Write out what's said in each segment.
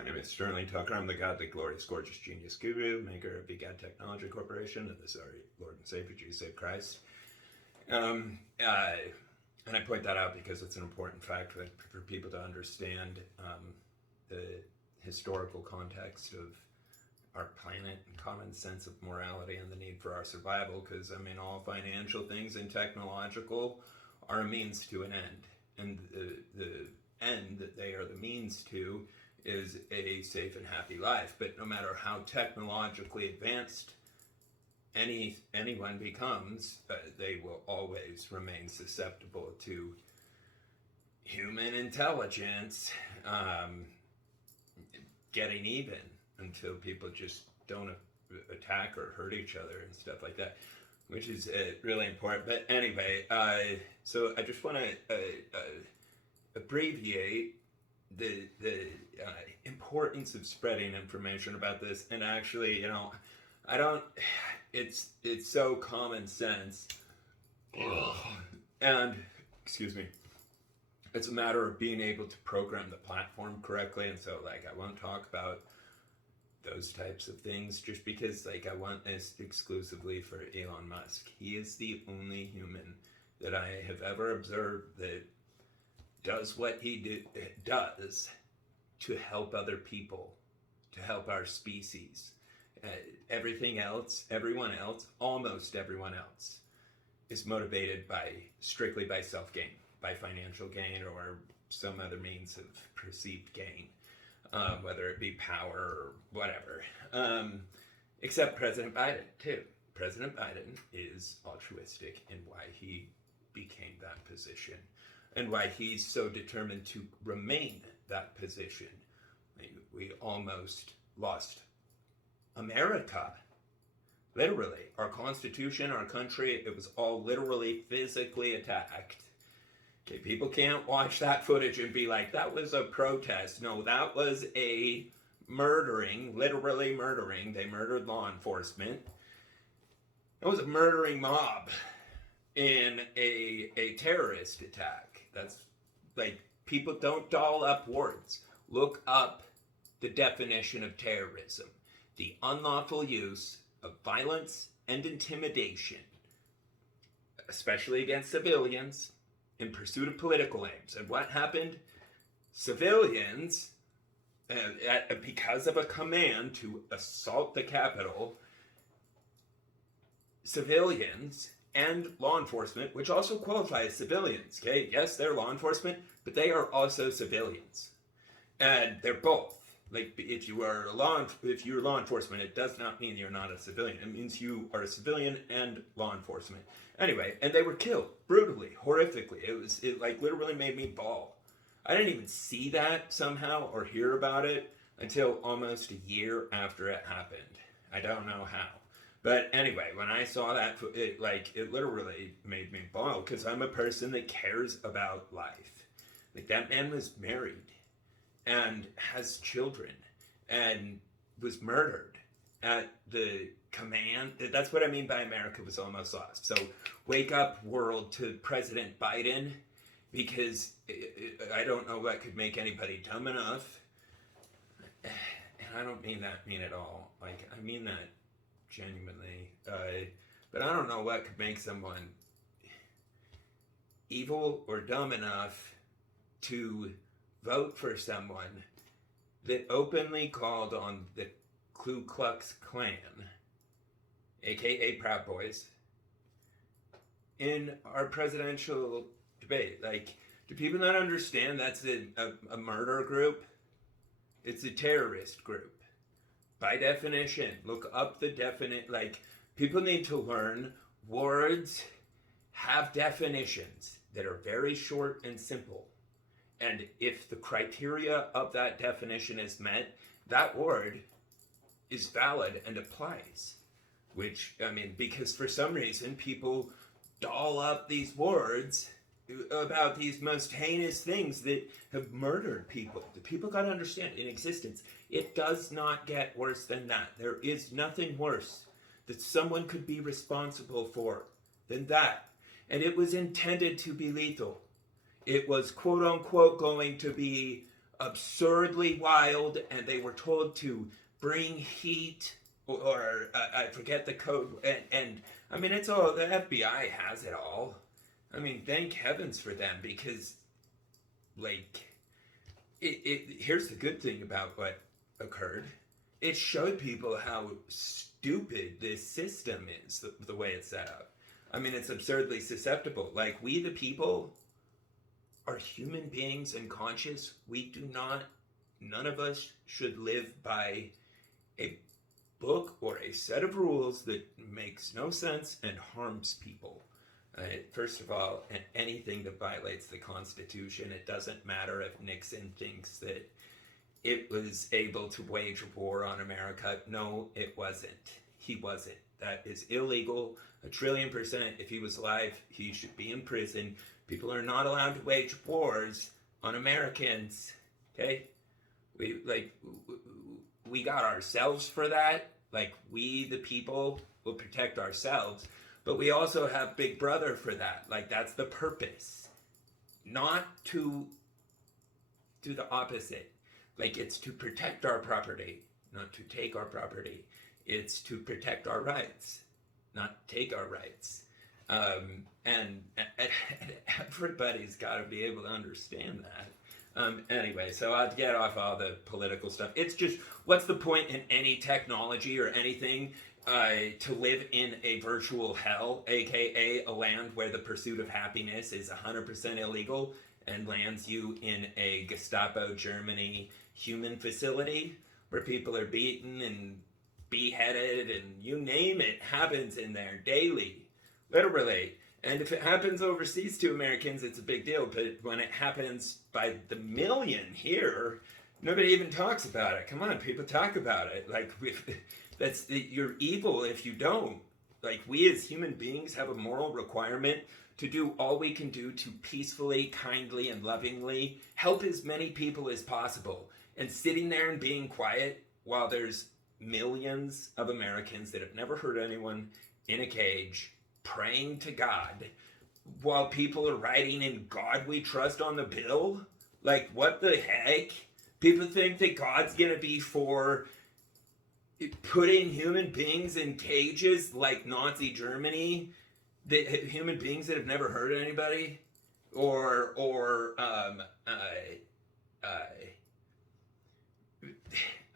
My name is Sterling Tucker. I'm the godly, glorious, gorgeous genius guru, maker of BGAD Technology Corporation, and this is our Lord and Savior, Jesus Christ. And I point that out because it's an important fact for people to understand the historical context of our planet and common sense of morality and the need for our survival, because, I mean, all financial things and technological are a means to an end. And the end that they are the means to is a safe and happy life. But no matter how technologically advanced anyone becomes, they will always remain susceptible to human intelligence getting even until people just don't attack or hurt each other and stuff like that, which is really important. But anyway, so I just want to abbreviate the importance of spreading information about this. And actually, I don't, it's so common sense. And, excuse me, it's a matter of being able to program the platform correctly. And so, I won't talk about those types of things just because, I want this exclusively for Elon Musk. He is the only human that I have ever observed that does what he does to help other people, to help our species. Everyone else, almost everyone else, is motivated strictly by self-gain, by financial gain or some other means of perceived gain, whether it be power or whatever. Except President Biden, too. President Biden is altruistic in why he became that position and why he's so determined to remain that position. We almost lost America. Literally. Our Constitution, our country, it was all literally physically attacked. Okay, people can't watch that footage and be like, that was a protest. No, that was a murdering, literally murdering. They murdered law enforcement. It was a murdering mob in a terrorist attack. That's people don't doll up words. Look up the definition of terrorism. The unlawful use of violence and intimidation, especially against civilians, in pursuit of political aims. And what happened? Civilians, because of a command to assault the Capitol, civilians and law enforcement, which also qualify as civilians, okay? Yes, they're law enforcement, but they are also civilians. And they're both. If you're law enforcement, it does not mean you're not a civilian. It means you are a civilian and law enforcement. Anyway, and they were killed brutally, horrifically. It literally made me bawl. I didn't even see that somehow or hear about it until almost a year after it happened. I don't know how. But anyway, when I saw that, it literally made me bawl because I'm a person that cares about life. That man was married and has children and was murdered at the command. That's what I mean by America was almost lost. So wake up, world, to President Biden, because I don't know what could make anybody dumb enough. And I don't mean that mean at all. I mean that genuinely. But I don't know what could make someone evil or dumb enough to vote for someone that openly called on the Ku Klux Klan, aka Proud Boys, in our presidential debate. Do people not understand that's a murder group? It's a terrorist group. By definition, look up the people need to learn words have definitions that are very short and simple. And if the criteria of that definition is met, that word is valid and applies. Because for some reason people doll up these words about these most heinous things that have murdered people. The people got to understand, in existence, it does not get worse than that. There is nothing worse that someone could be responsible for than that. And it was intended to be lethal. It was quote unquote going to be absurdly wild, and they were told to bring heat, or I forget the code, and I mean, it's all, the FBI has it all. I mean, thank heavens for them, because, like, here's the good thing about what occurred. It showed people how stupid this system is, the way it's set up. I mean, it's absurdly susceptible. Like, we the people are human beings and conscious. None of us should live by a book or a set of rules that makes no sense and harms people. First of all, anything that violates the Constitution, it doesn't matter if Nixon thinks that it was able to wage war on America. No, it wasn't. He wasn't. That is illegal, 1,000,000,000%. If he was alive, he should be in prison. People are not allowed to wage wars on Americans. Okay? We got ourselves for that. Like, we the people will protect ourselves, but we also have Big Brother for that. Like, that's the purpose. Not to do the opposite. Like, it's to protect our property, not to take our property. It's to protect our rights, not take our rights. And everybody's got to be able to understand that. Anyway, so I'd get off all the political stuff. It's just, what's the point in any technology or anything to live in a virtual hell, aka a land where the pursuit of happiness is 100% illegal and lands you in a Gestapo Germany human facility where people are beaten and beheaded and you name it happens in there daily, literally. And if it happens overseas to Americans, it's a big deal. But when it happens by the million here, nobody even talks about it. Come on, people talk about it. Like, you're evil if you don't. Like, we as human beings have a moral requirement to do all we can do to peacefully, kindly, and lovingly help as many people as possible. And sitting there and being quiet while there's millions of Americans that have never hurt anyone in a cage, praying to God, while people are writing "In God We Trust" on the bill. Like, what the heck? People think that God's gonna be for putting human beings in cages like Nazi Germany, human beings that have never hurt anybody, or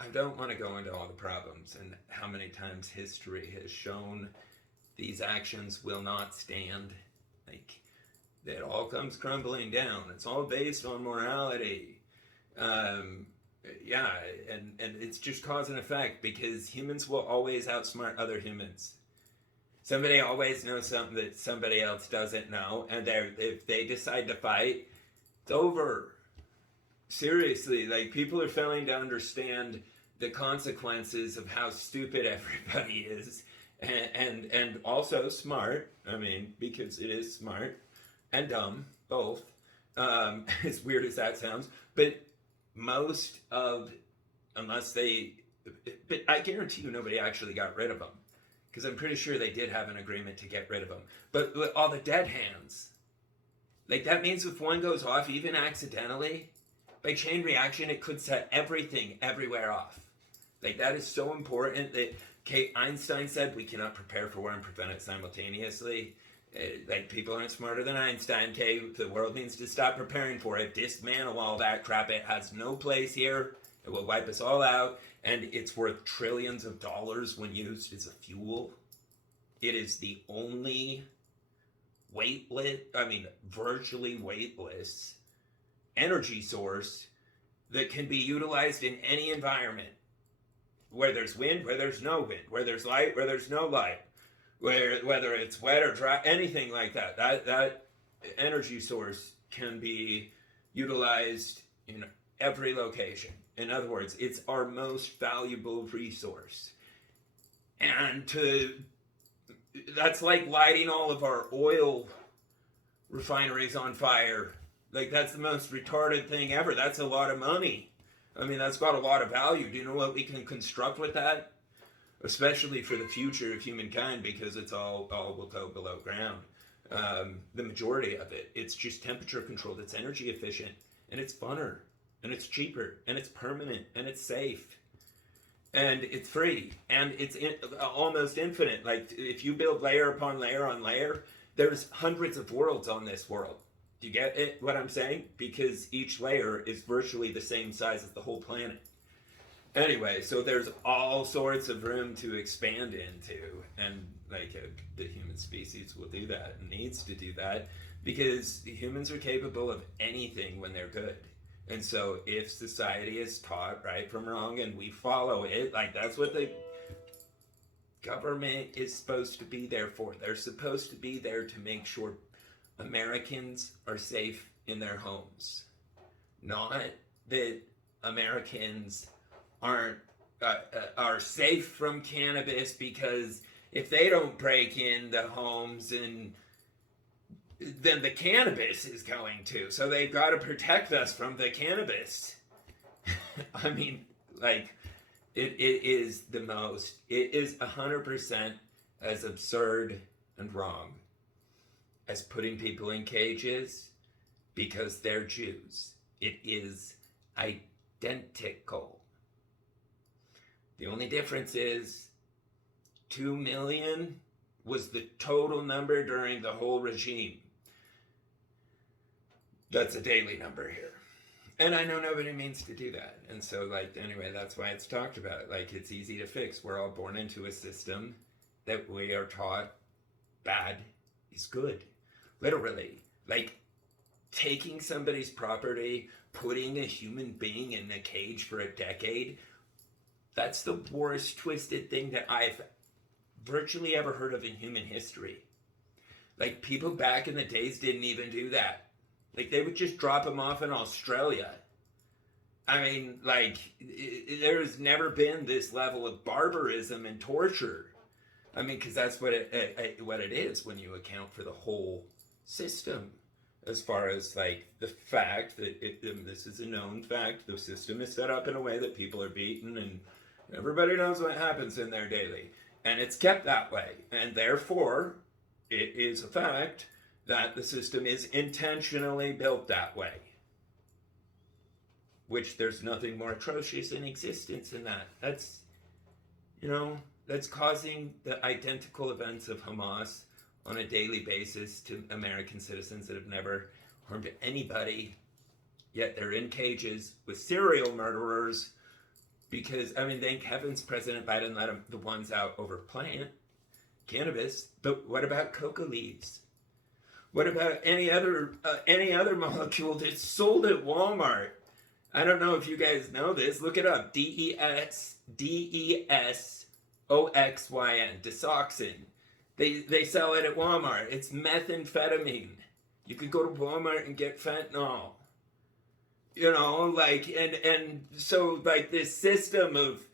I don't want to go into all the problems and how many times history has shown these actions will not stand. Like, it all comes crumbling down. It's all based on morality. Yeah, and it's just cause and effect, because humans will always outsmart other humans. Somebody always knows something that somebody else doesn't know, and if they decide to fight, it's over. Seriously, like, people are failing to understand the consequences of how stupid everybody is, and also smart. I mean, because it is smart and dumb, both. As weird as that sounds, but most of, but I guarantee you nobody actually got rid of them, because I'm pretty sure they did have an agreement to get rid of them. But with all the dead hands, like, that means if one goes off, even accidentally, by chain reaction, it could set everything everywhere off. Like, that is so important that Einstein said we cannot prepare for war and prevent it simultaneously. Like, people aren't smarter than Einstein. The world needs to stop preparing for it, dismantle all that crap. It has no place here. It will wipe us all out, and it's worth trillions of dollars when used as a fuel. It is the only virtually weightless energy source that can be utilized in any environment. Where there's wind, where there's no wind, where there's light, where there's no light, whether it's wet or dry, anything like that. That energy source can be utilized in every location. In other words, it's our most valuable resource. And that's like lighting all of our oil refineries on fire. Like, that's the most retarded thing ever. That's a lot of money. I mean, that's got a lot of value. Do you know what we can construct with that? Especially for the future of humankind, because it's all will go below ground. The majority of it, it's just temperature controlled. It's energy efficient, and it's funner. and it's cheaper, and it's permanent, and it's safe, and it's free, and it's almost infinite. Like, if you build layer upon layer on layer, there's hundreds of worlds on this world. Do you get it, what I'm saying? Because each layer is virtually the same size as the whole planet. Anyway, so there's all sorts of room to expand into, and like the human species will do that, and needs to do that, because humans are capable of anything when they're good. And so if society is taught right from wrong and we follow it, like, that's what the government is supposed to be there for. They're supposed to be there to make sure Americans are safe in their homes. Not that Americans are safe from cannabis, because if they don't break into homes, and then the cannabis is going to. So they've got to protect us from the cannabis. I mean, like, it is 100% as absurd and wrong as putting people in cages because they're Jews. It is identical. The only difference is 2 million was the total number during the whole regime. That's a daily number here. And I know nobody means to do that. And so, like, anyway, that's why it's talked about. Like, it's easy to fix. We're all born into a system that we are taught bad is good. Literally. Like, taking somebody's property, putting a human being in a cage for a decade, that's the worst twisted thing that I've virtually ever heard of in human history. Like, people back in the days didn't even do that. Like, they would just drop them off in Australia. I mean, like, there's never been this level of barbarism and torture. I mean, because that's what it is when you account for the whole system. As far as, like, the fact that this is a known fact, the system is set up in a way that people are beaten, and everybody knows what happens in there daily. And it's kept that way. And therefore, it is a fact that the system is intentionally built that way. Which there's nothing more atrocious in existence than that. That's, that's causing the identical events of Hamas on a daily basis to American citizens that have never harmed anybody, yet they're in cages with serial murderers because, I mean, thank heavens President Biden let the ones out over plant cannabis, but what about coca leaves? What about any other molecule that's sold at Walmart? I don't know if you guys know this. Look it up. DESOXYN, Desoxyn. They sell it at Walmart. It's methamphetamine. You could go to Walmart and get fentanyl. And so, like, this system of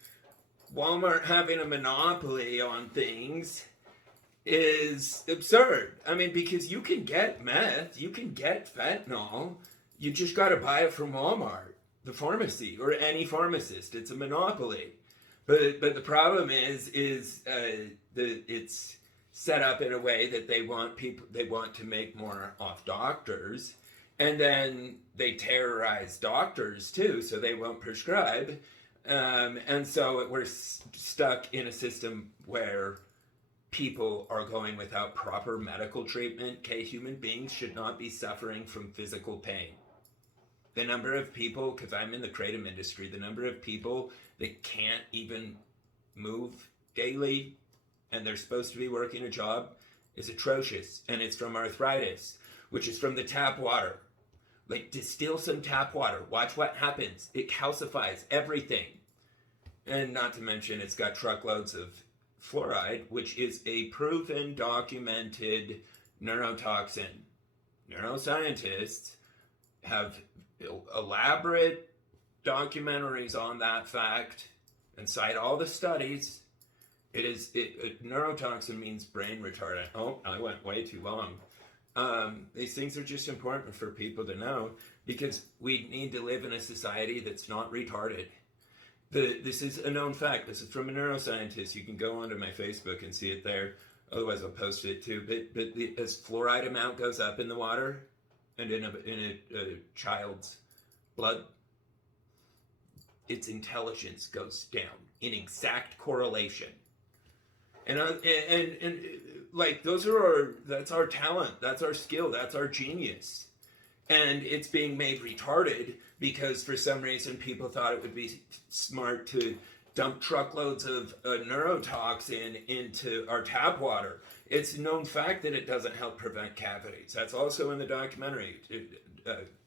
Walmart having a monopoly on things is absurd. I mean, because you can get meth, you can get fentanyl, you just got to buy it from Walmart, the pharmacy, or any pharmacist. It's a monopoly. But the problem is it's set up in a way that they want to make more off doctors, and then they terrorize doctors too, so they won't prescribe, and so we're stuck in a system where people are going without proper medical treatment. Okay, human beings should not be suffering from physical pain. The number of people, because I'm in the kratom industry, the number of people that can't even move daily and they're supposed to be working a job is atrocious. And it's from arthritis, which is from the tap water. Like, distill some tap water. Watch what happens. It calcifies everything. And not to mention, it's got truckloads of fluoride, which is a proven, documented neurotoxin. Neuroscientists have elaborate documentaries on that fact and cite all the studies. Neurotoxin means brain retardant. Oh, I went way too long. These things are just important for people to know, because we need to live in a society that's not retarded. This is a known fact. This is from a neuroscientist. You can go onto my Facebook and see it there. Otherwise, I'll post it too. But as fluoride amount goes up in the water and in a child's blood, its intelligence goes down in exact correlation. And like that's our talent, that's our skill, that's our genius. And it's being made retarded because for some reason people thought it would be smart to dump truckloads of neurotoxin into our tap water. It's a known fact that it doesn't help prevent cavities. That's also in the documentary.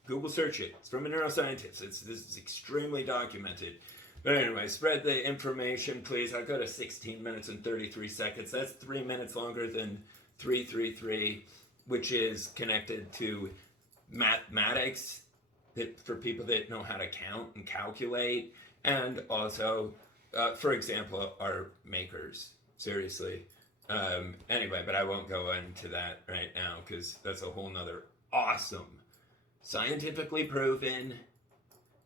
Google search it. It's from a neuroscientist. This is extremely documented. But anyway, spread the information, please. I go to 16 minutes and 33 seconds. That's 3 minutes longer than 333, which is connected to mathematics for people that know how to count and calculate. And also, for example, our makers. Seriously. Anyway, but I won't go into that right now because that's a whole nother awesome, scientifically proven,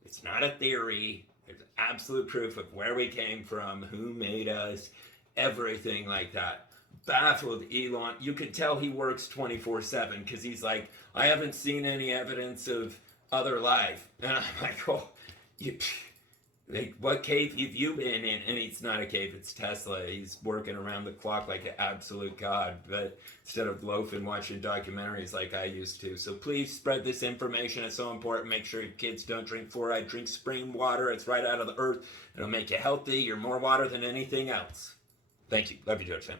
it's not a theory, there's absolute proof of where we came from, who made us, everything like that. Baffled Elon. You could tell he works 24/7 because he's like, I haven't seen any evidence of other life. And I'm like, oh, like, what cave have you been in? And it's not a cave, it's Tesla. He's working around the clock like an absolute god, but instead of loafing watching documentaries like I used to. So please spread this information. It's so important. Make sure your kids don't drink fluoride. Drink spring water. It's right out of the earth. It'll make you healthy. You're more water than anything else. Thank you. Love you, George.